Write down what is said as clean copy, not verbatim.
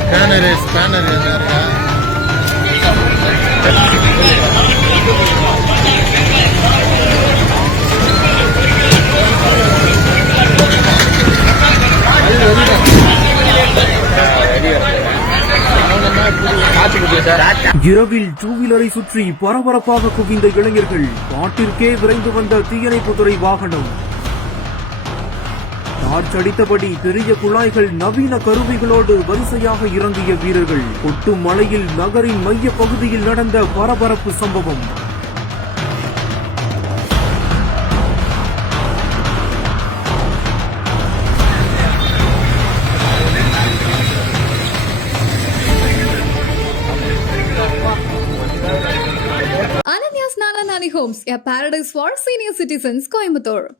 Scanner இரவில் two வீலரை சுற்றி பரபரப்பாக குவிந்த இளைஞர்கள் காட்டிற்கே விரைந்து வந்த தீயணைப்புத்துறை வாகனம். டார்ச் அடித்தபடி பெரிய குழாய்கள் நவீன கருவிகளோடு வரிசையாக இறங்கிய வீரர்கள். கொட்டும் மலையில் நகரின் மைய பகுதியில் நடந்த பரபரப்பு சம்பவம். Ananya's Nananani Homes, a paradise for senior citizens, Coimbatore.